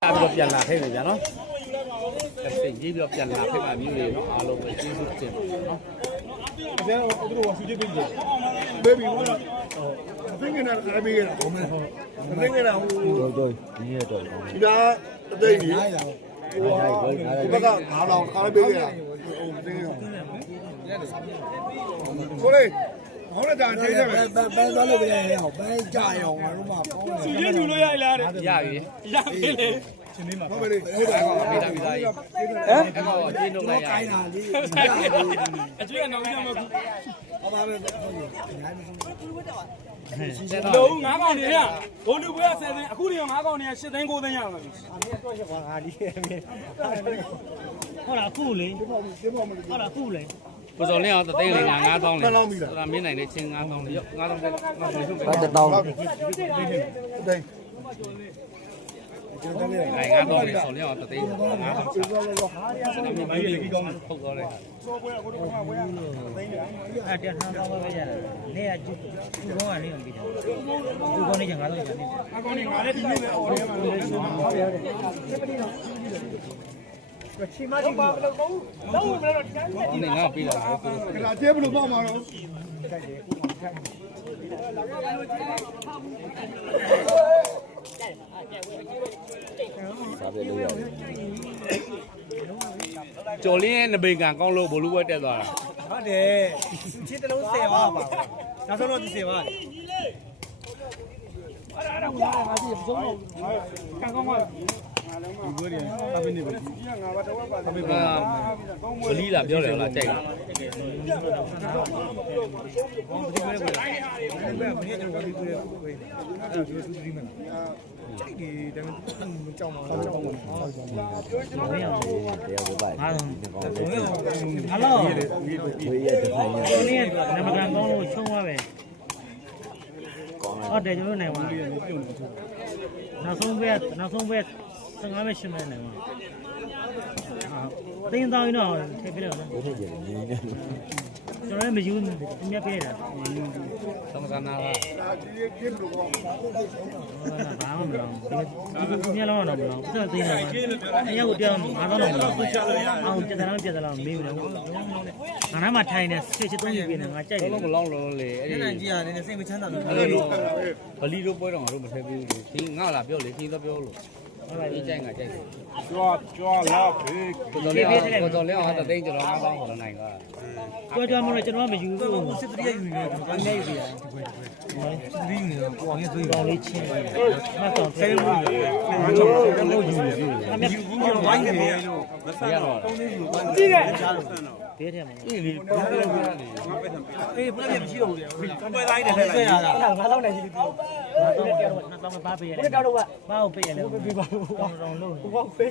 ပြီးပြန်လာခဲ့တယ်ဗျာနော်စိတ်ကြီးပြီးပြန်လာခဲ့တာမျိုးတွေနော်အားလုံးပဲကျေးဇူးတင်ပါတယ်နော်အဲသူတို့ကဆူကြည့်ပြီးတယ်ဘေဘီကတော့အသိငယ်နဲ့အမေကဟိုမယ်အသိငယ်ကဟိုတော့ဒီရတော့ဒီကအသိကြီးဟိုဘက်က9000ခါလေးပေးခဲ့တာဟိုသိငယ်ကိုလေဟောတာချိန်တယ်ပဲသွားလို့ပြရအောင်ဘန်းကြရအောင်ငါတို့မှကောင်းတယ်စီရင်ယူလို့ရလားရပြီရပြီလေဟုတ်ပါလေဟိုတာပြီးသားကြီးဟမ်အဲ့တော့အချင်းတို့လိုက်ရခိုင်းတာလေးအကျွေးအနောက်ကျမကူဟောပါပဲလုံး9កောင်နေရဘုံလူပွဲ10သိန်းအခုနေ9កောင်နေ8သိန်း9သိန်းရမှာပြီတော့ရပါငါဒီဟုတ်လားအခုလေဟုတ်လားအခုလေကိုစော်လင်းအောင်သိန်းလေး9000လေဒါမင်းနိုင်တဲ့ချင်း9000လေရောက်9000ပဲ1000သိန်းနိုင်9000လေစော်လင်းအောင်သိန်း9000မြင်ကြီးကောင်းပုတ်သွားတယ်အဲ့တက်ထားတော့ပဲရတယ်နေရကျူကောင်းကနေပြီးတယ်ကျူကောင်းနေကြ9000ကျန်နေအကောင်နေငါလည်းဒီနေ့ပဲအော်ရဲမှာလို့ဟုတ်တယ်ချီမတိပါဘယ်လိုကောင်းတော့ဘယ်လိုတန်းနေနေငါပြီးတာခဏကျဲဘယ်လိုပေါ့မှာတော့ကျော်လင်းရဲ့နဘေကန်ကောင်းလို့ဘလူးဘွဲတက်သွားတာဟုတ်တယ်ချင်းတလုံး10ပါပါနောက်ဆုံးတော့ဒီ10ပါအဲ့ဒါဘာလဲမသိဘူးကောင်းကောင်းပါဒီဘွဲတွေအပိနေပဲငါဘာတော့ပါဘလီလာပြောတယ်လားကြိုက်လားကြောက်မှာကြောက်မှာတရားကိုပါဟာလောဝေးရတဲ့ဖိုင်ရဒီနေ့နမကန်ကောင်းလို့ချုံသွားပဲဟုတ်တယ်ကျွန်တော်နိုင်ပါနောက်ဆုံးပဲ15ပဲ8ပဲနိုင်ပါအတင်းတောင်းရင်တော့ထည့်ပြလိုက်ပါနော်ဘယ်ထည့်ကြလဲငင်းနေကျွန်တော်လည်းမယူအမြတ်ပြရတာသမကနာကဒီကိဘလို့ကောဘာမှမလုပ်ဘူးဒီလောက်တော့မလုပ်ဘူးသိတယ်အရောက်ပြောင်း9000တော့မလုပ်ဘူးအောင်ပြက်တယ်လားမေးဘူးငါနားမှာထိုင်နေစစ်ချစ်သုံးယူပြနေငါကြိုက်တယ်လုံးမလောင်းလုံးလေအဲ့ဒီကြည့်ရတယ်စိတ်မချမ်းသာဘူးဘလီတို့ပွဲတော့ငါတို့မထည့်ဘူးလေဒီငါလာပြောလေဒီတော့ပြောလို့ဟုတ်ပါပြီကြိုက်ငါကြိုက်တယ်ကြွားလာဖေးကိုစော်လင်းအောင်တသိန်းကျွန်တော်9000ခေါ်နိုင်ကကြွားမလို့ကျွန်တော်မယူဘူးစစ်တရယူနေတယ်ကျွန်တော်အမြဲယူရတယ်ဒီပွဲစစ်တရယူနေတော့ကိုအောင်ရဲ့သွေးကောင်းလေးချင်းမတော့ဆဲလို့ငါချောင်းလို့ယူနေပြီအမြဲယူဘူးကျွန်တော်ဝိုင်းနေတယ်လို့မဆန်တော့3လေးယူပါကြည့်တယ်ဘေးထဲမှာအေးလေပြောပြရတယ်ငါပဲအေးဘယ်နဲ့မရှိတော့ဘူးလေပွဲသားကြီးတယ်ဆက်ရတာ9000နဲ့ရှိပြီ9000ပါပေးရတယ်တော့ဘာကိုပေးရလဲပေးပါဦးတောင်းလို့ဘောက်ပေး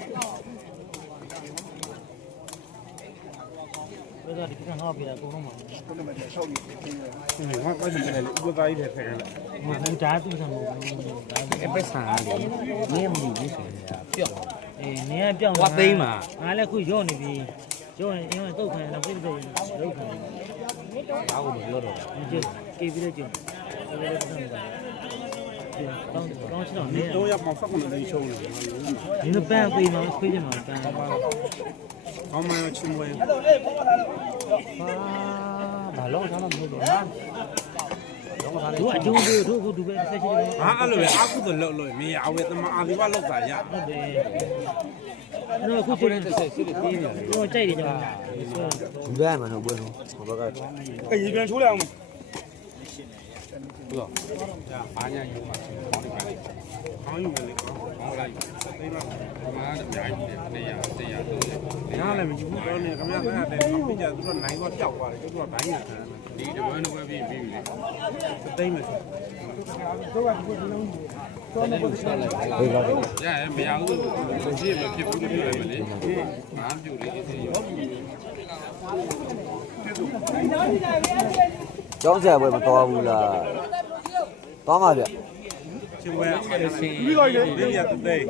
ဘယ်တော့ဒီကဟောပြတာအကုန်လုံးမှာငါကိုယ်တယ်ဥပဒါကြီးထဲထည့်လိုက်ဘူးဒါသူ့ဆံမဟုတ်ဘူးအပက်ဆန်လေနင်းမလို့ဘူးဆိုရင်ပျောက်အေးနင်းကပြောင်းသွားသိမ်းမှာငါလည်းခုရော့နေပြီရော့ရင်အင်းတုတ်ခံတော့ပြည့်ပြည့်လောက်ခံဘာကိုမပြောတော့ဘူးကြည့်ကြည့်ပြီးတော့ကြည့်လည်းဆက်နေတာတော့ချတော့နေတော့ရမှာဖက်ကနေရှုံးတယ်ဒီလိုပန်းပေးမှာခွေးတယ်မှာပန်းကောင်းမှန်းချင်းဝဲဘာလုံးထားမှမဟုတ်ဘူးဟာတို့အကျိုးတို့ပဲဆက်ရှိတယ်ဟာအဲ့လိုပဲအခုတော့လောက်လို့မင်းအဝဲသမားအာဒီဝလောက်တာရဟုတ်တယ်တော့အခုချိန်နဲ့ဆက်ရှိတယ်ပြီးနေတယ်တော့ကြိုက်တယ်ကျွန်တော်ဘူးရမှာတော့ဘယ်လိုဟောဘကရေပြန်ချိုးလိုက်အောင်ဟုတ်ဘာညာယူမှာကောင်းယူမယ်လေကောင်းလိုက်သိပါဘာအများကြီးတရားနားလည်းမယူဘူးတော့နေခင်ဗျာခဏတည်းပြီးကြသူတို့နိုင်တော့ပျောက်သွားတယ်သူတို့ကဘိုင်းညာခံဒီတပွဲတစ်ပွဲပြီးပြီလေသိမ့်မယ်တို့ကဒီလိုလုံးတော့မဟုတ်ဘူးဆက်လိုက်ရရမရဘူးသူကြည့်မဖြစ်ဘူးလို့ပြောလိုက်မလေငါပြုတ်လေအေးရောကျောင်းဆရာဘယ်မတော်ဘူးလားသွားမှာဗျချင်းဝဲပြီးတော့လေဒီရတဲ့